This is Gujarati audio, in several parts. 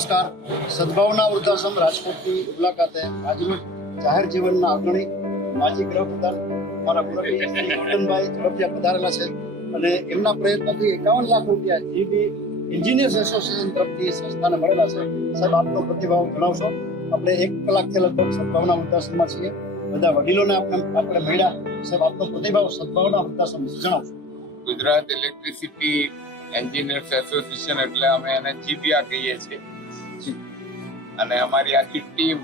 નમસ્કાર. સદભાવના વૃદ્ધાશ્રમ રાજકોટની મુલાકાતે આજરોજ જાહેર જીવનના અગ્રણી માજી ગૃહપ્રધાન અમારા મુરબ્બી શ્રી ગોરધનભાઈ ઝડપિયા પધારેલા છે અને એમના પ્રયત્નોથી 51 લાખ રૂપિયા જીબી એન્જિનિયર્સ એસોસિએશન તરફથી સંસ્થાને મળેલા છે. સાહેબ, આપનો પ્રતિભાવ જણાવશો? આપણે 1 કલાકથી લગભગ સદભાવના વૃદ્ધાશ્રમમાં છીએ, બધા વડીલોને આપણે મળ્યા. સાહેબ, આપનો પ્રતિભાવ સદભાવના વૃદ્ધાશ્રમ જણાવશો? ગુજરાત ઇલેક્ટ્રિસિટી એન્જિનિયર્સ એસોસિએશન એટલે અમે એને જીબીઆ કહીએ છીએ અને અમારી આખી ટીમ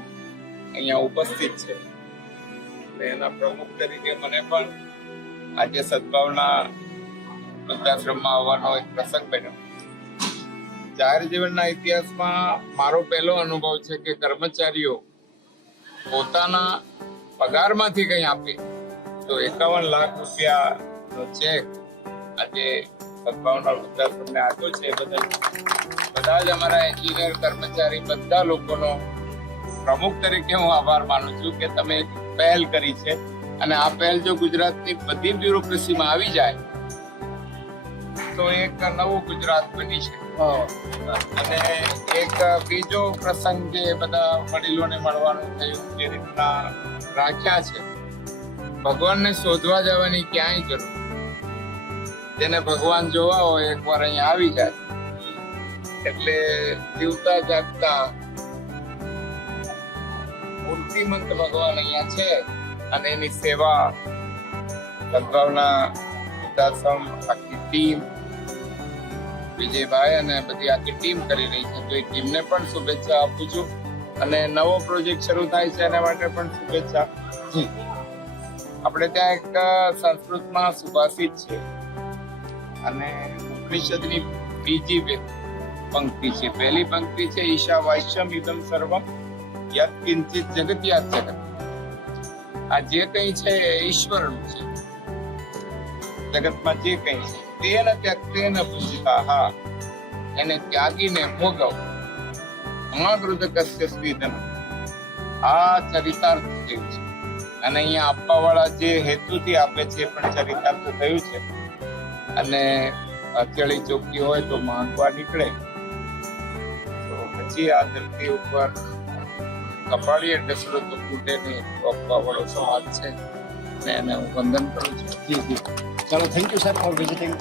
અહીંયા ઉપસ્થિત છે. એના પ્રમુખ તરીકે મને પણ આજે સદભાવના વૃદ્ધાશ્રમમાં આવવાનો એક પ્રસંગ બન્યો. જાહેર જીવનના ઇતિહાસમાં મારો પહેલો અનુભવ છે કે કર્મચારીઓ પોતાના પગારમાંથી કંઈ આપે તો 51 લાખ રૂપિયાનો ચેક આજે સદભાવના વૃદ્ધાશ્રમને આપ્યો છે. બધા જ અમારા એન્જિનિયર કર્મચારી બધા લોકોનો પ્રમુખ તરીકે હું આભાર માનું છું કે તમે એક પહેલ કરી છે અને આ પહેલ જો ગુજરાતની બધી બ્યુરોક્રેસીમાં આવી જાય તો એક નવું ગુજરાત બની છે. અને એક બીજો પ્રસંગ જે બધા વડીલોને મળવાનું થયું જે રીતના રાખ્યા છે, ભગવાનને શોધવા જવાની ક્યાંય જરૂર. જેને ભગવાન જોવા હોય એકવાર અહીંયા આવી જાય એટલે જીવતા જાગતા મૂર્તિમંત ભગવાન અહીંયા છે અને એની સેવા સદભાવના વૃદ્ધાશ્રમ આખી ટીમ વિજયભાઈ અને બધી આખી ટીમ કરી રહી છે. તો એ ટીમને પણ શુભેચ્છા આપું છું અને નવો પ્રોજેક્ટ શરૂ થાય છે એના માટે પણ શુભેચ્છા. આપણે ત્યાં એક સંસ્કૃતમાં સુભાષિત છે અને ઉપનિષદની બીજી પંક્તિ છે. પહેલી પંક્તિ છે ઈશા વાસ્યમ ઇદમ સર્વમ યત્ કિંચિત જગત્યાત જગત. આ જે કંઈ છે એ ઈશ્વરનું છે. જગતમાં જે કંઈ છે તેન ત્યક્તેન પૂજિતાઃ, એને ત્યાગીને ભોગવ. અમાગૃત કસ્ય સ્વીદન. આ ચરિતાર્થ થયું છે અને અહીંયા આપવા વાળા જે હેતુથી આપે છે પણ ચરિતાર્થ થયું છે. અને હથેળી ચોખ્ખી હોય તો માંગવા નીકળે તો પછી આ ધરતી ઉપર કપાળી એટલે સુરત ફૂટે નહીં આપવા વાળો સમાજ છે અને એને હું વંદન કરું છું. જી જી, ચાલો, thank you sir for visiting.